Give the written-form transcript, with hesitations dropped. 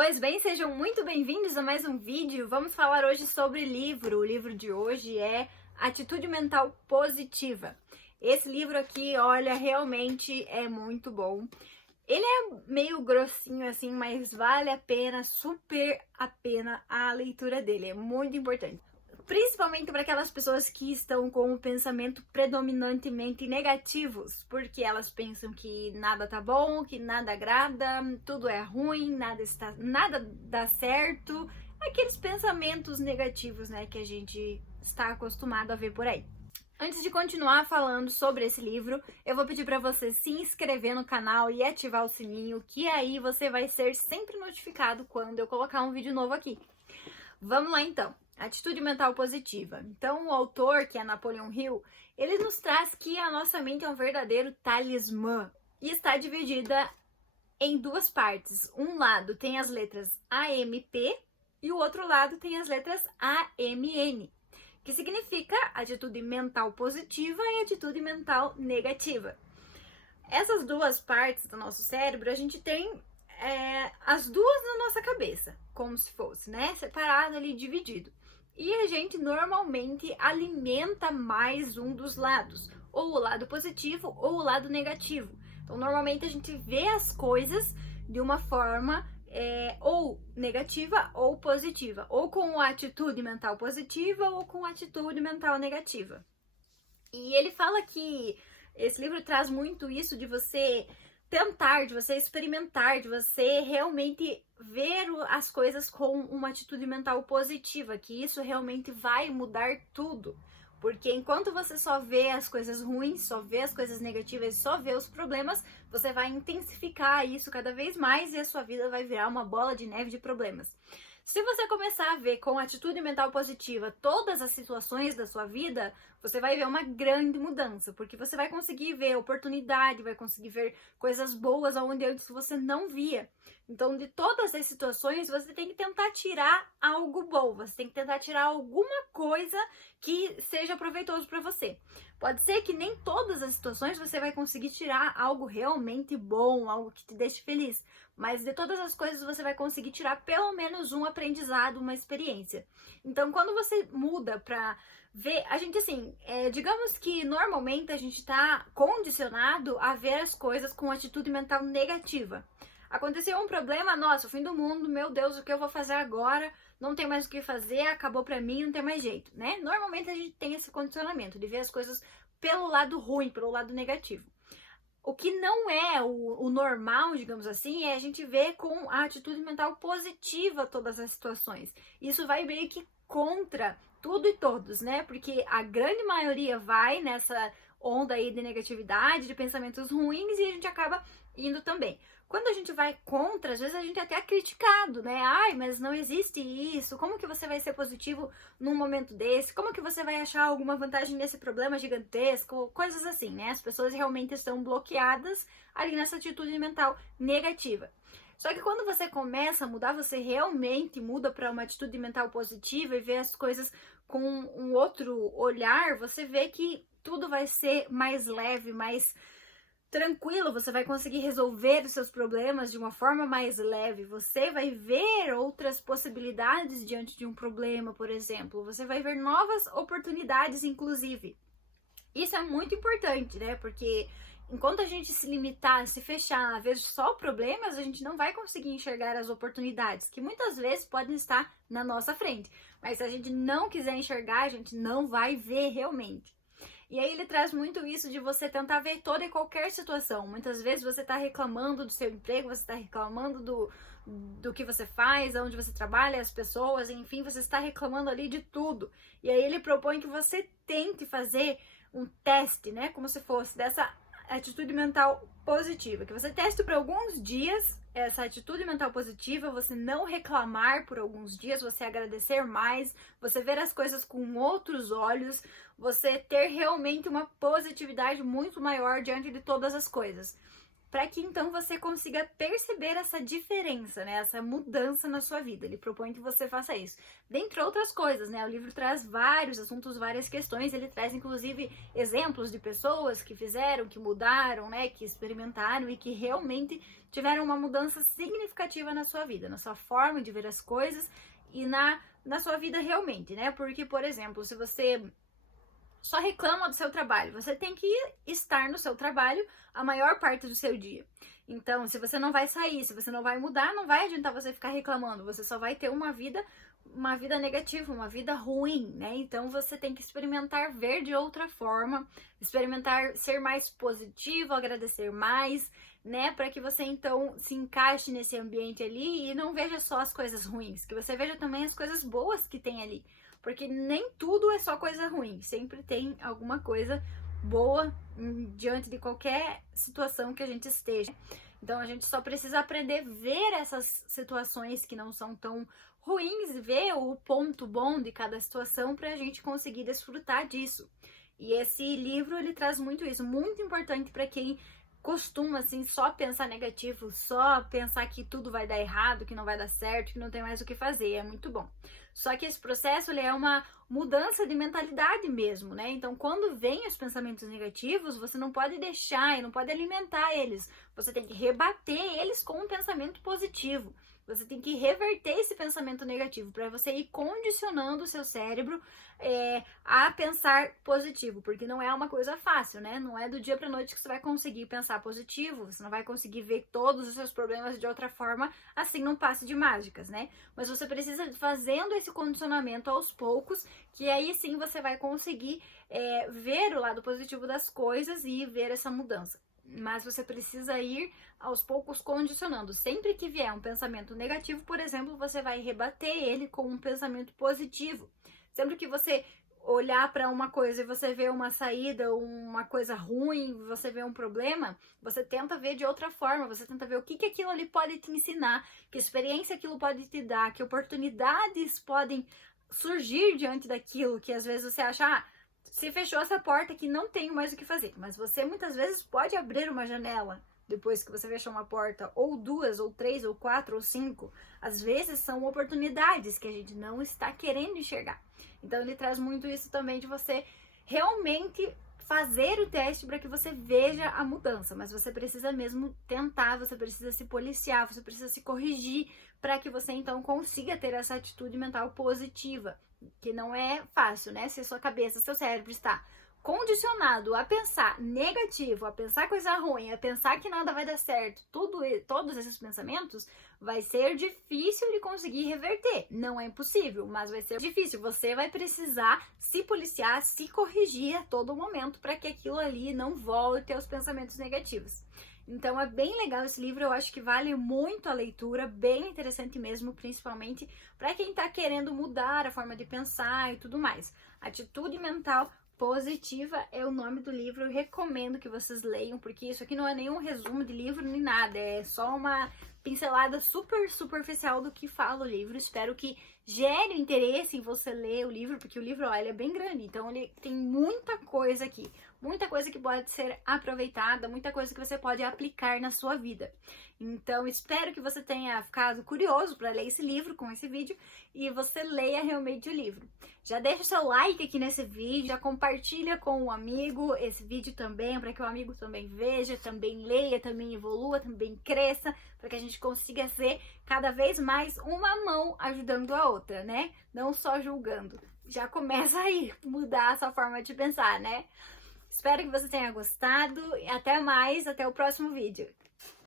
Pois bem, sejam muito bem-vindos a mais um vídeo. Vamos falar hoje sobre livro. O livro de hoje é Atitude Mental Positiva. Esse livro aqui, olha, realmente é muito bom. Ele é meio grossinho assim, mas vale a pena, super a pena a leitura dele. É muito importante. Principalmente para aquelas pessoas que estão com o pensamento predominantemente negativos, porque elas pensam que nada tá bom, que nada agrada, tudo é ruim, nada dá certo. Aqueles pensamentos negativos, né, que a gente está acostumado a ver por aí. Antes de continuar falando sobre esse livro, eu vou pedir para você se inscrever no canal e ativar o sininho, que aí você vai ser sempre notificado quando eu colocar um vídeo novo aqui. Vamos lá então. Atitude mental positiva. Então, o autor, que é Napoleon Hill, ele nos traz que a nossa mente é um verdadeiro talismã e está dividida em duas partes. Um lado tem as letras AMP e o outro lado tem as letras AMN, que significa atitude mental positiva e atitude mental negativa. Essas duas partes do nosso cérebro, a gente tem as duas na nossa cabeça, como se fosse, né? Separado ali, dividido. E a gente normalmente alimenta mais um dos lados, ou o lado positivo ou o lado negativo. Então, normalmente a gente vê as coisas de uma forma ou negativa ou positiva, ou com atitude mental positiva ou com atitude mental negativa. E ele fala que esse livro traz muito isso de você tentar, de você experimentar, de você realmente ver as coisas com uma atitude mental positiva, que isso realmente vai mudar tudo. Porque enquanto você só vê as coisas ruins, só vê as coisas negativas, só vê os problemas, você vai intensificar isso cada vez mais e a sua vida vai virar uma bola de neve de problemas. Se você começar a ver com atitude mental positiva todas as situações da sua vida, você vai ver uma grande mudança, porque você vai conseguir ver oportunidade, vai conseguir ver coisas boas onde antes você não via. Então, de todas as situações, você tem que tentar tirar algo bom, você tem que tentar tirar alguma coisa que seja proveitoso para você. Pode ser que nem todas as situações você vai conseguir tirar algo realmente bom, algo que te deixe feliz, mas de todas as coisas você vai conseguir tirar pelo menos um aprendizado, uma experiência. Então, quando você muda pra ver, a gente assim, digamos que normalmente a gente tá condicionado a ver as coisas com atitude mental negativa. Aconteceu um problema, nossa, o fim do mundo, meu Deus, o que eu vou fazer agora? Não tem mais o que fazer, acabou pra mim, não tem mais jeito, né? Normalmente a gente tem esse condicionamento de ver as coisas pelo lado ruim, pelo lado negativo. O que não é o normal, digamos assim, é a gente ver com a atitude mental positiva todas as situações. Isso vai meio que contra tudo e todos, né? Porque a grande maioria vai nessa onda aí de negatividade, de pensamentos ruins, e a gente acaba indo também. Quando a gente vai contra, às vezes a gente até é criticado, né? Ai, mas não existe isso. Como que você vai ser positivo num momento desse? Como que você vai achar alguma vantagem nesse problema gigantesco? Coisas assim, né? As pessoas realmente estão bloqueadas ali nessa atitude mental negativa. Só que quando você começa a mudar, você realmente muda para uma atitude mental positiva e vê as coisas com um outro olhar, você vê que tudo vai ser mais leve, mais tranquilo, você vai conseguir resolver os seus problemas de uma forma mais leve. Você vai ver outras possibilidades diante de um problema, por exemplo. Você vai ver novas oportunidades, inclusive. Isso é muito importante, né? Porque enquanto a gente se limitar, se fechar a ver só problemas, a gente não vai conseguir enxergar as oportunidades, que muitas vezes podem estar na nossa frente. Mas se a gente não quiser enxergar, a gente não vai ver realmente. E aí ele traz muito isso de você tentar ver toda e qualquer situação. Muitas vezes você está reclamando do seu emprego, você está reclamando do que você faz, onde você trabalha, as pessoas, enfim, você está reclamando ali de tudo. E aí ele propõe que você tente fazer um teste, né? Como se fosse dessa atitude mental positiva. Que você teste por alguns dias essa atitude mental positiva, você não reclamar por alguns dias, você agradecer mais, você ver as coisas com outros olhos, você ter realmente uma positividade muito maior diante de todas as coisas. para que então você consiga perceber essa diferença, né? Essa mudança na sua vida. Ele propõe que você faça isso. Dentre outras coisas, né? O livro traz vários assuntos, várias questões. Ele traz, inclusive, exemplos de pessoas que fizeram, que mudaram, né? Que experimentaram e que realmente tiveram uma mudança significativa na sua vida, na sua forma de ver as coisas e na sua vida realmente, né? Porque, por exemplo, se você só reclama do seu trabalho, você tem que estar no seu trabalho a maior parte do seu dia. Então, se você não vai sair, se você não vai mudar, não vai adiantar você ficar reclamando, você só vai ter uma vida negativa, uma vida ruim, né? Então você tem que experimentar ver de outra forma, experimentar ser mais positivo, agradecer mais, né? Para que você então se encaixe nesse ambiente ali e não veja só as coisas ruins, que você veja também as coisas boas que tem ali. Porque nem tudo é só coisa ruim, sempre tem alguma coisa boa diante de qualquer situação que a gente esteja. Então a gente só precisa aprender a ver essas situações que não são tão ruins, ver o ponto bom de cada situação para a gente conseguir desfrutar disso. E esse livro ele traz muito isso, muito importante para quem costuma assim só pensar negativo, só pensar que tudo vai dar errado, que não vai dar certo, que não tem mais o que fazer. É muito bom. Só que esse processo ele é uma mudança de mentalidade mesmo, né? Então, quando vem os pensamentos negativos, você não pode deixar e não pode alimentar eles. Você tem que rebater eles com um pensamento positivo. Você tem que reverter esse pensamento negativo para você ir condicionando o seu cérebro a pensar positivo, porque não é uma coisa fácil, né? Não é do dia para noite que você vai conseguir pensar positivo, você não vai conseguir ver todos os seus problemas de outra forma, assim num passe de mágicas, né? Mas você precisa ir fazendo esse condicionamento aos poucos, que aí sim você vai conseguir ver o lado positivo das coisas e ver essa mudança. Mas você precisa ir aos poucos condicionando. Sempre que vier um pensamento negativo, por exemplo, você vai rebater ele com um pensamento positivo. Sempre que você olhar para uma coisa e você vê uma saída, uma coisa ruim, você vê um problema, você tenta ver de outra forma, você tenta ver o que aquilo ali pode te ensinar, que experiência aquilo pode te dar, que oportunidades podem surgir diante daquilo, que às vezes você acha, se fechou essa porta aqui, não tenho mais o que fazer. Mas você muitas vezes pode abrir uma janela depois que você fechou uma porta, ou duas, ou três, ou quatro, ou cinco. Às vezes são oportunidades que a gente não está querendo enxergar. Então ele traz muito isso também de você realmente fazer o teste para que você veja a mudança. Mas você precisa mesmo tentar, você precisa se policiar, você precisa se corrigir para que você então consiga ter essa atitude mental positiva. Que não é fácil, né? Se a sua cabeça, seu cérebro está condicionado a pensar negativo, a pensar coisa ruim, a pensar que nada vai dar certo, todos esses pensamentos, vai ser difícil de conseguir reverter. Não é impossível, mas vai ser difícil. Você vai precisar se policiar, se corrigir a todo momento para que aquilo ali não volte aos pensamentos negativos. Então é bem legal esse livro, eu acho que vale muito a leitura, bem interessante mesmo, principalmente para quem está querendo mudar a forma de pensar e tudo mais. Atitude mental positiva é o nome do livro, eu recomendo que vocês leiam, porque isso aqui não é nenhum resumo de livro nem nada, é só uma pincelada super superficial do que fala o livro. Espero que gere interesse em você ler o livro, porque o livro, ó, ele é bem grande, então ele tem muita coisa aqui, muita coisa que pode ser aproveitada, muita coisa que você pode aplicar na sua vida. Então, espero que você tenha ficado curioso para ler esse livro com esse vídeo e você leia realmente o livro. Já deixa o seu like aqui nesse vídeo, já compartilha com um amigo esse vídeo também, para que o amigo também veja, também leia, também evolua, também cresça, para que a gente consiga ser cada vez mais uma mão ajudando a outra, né? Não só julgando. Já começa aí mudar a sua forma de pensar, né? Espero que você tenha gostado e até mais, até o próximo vídeo.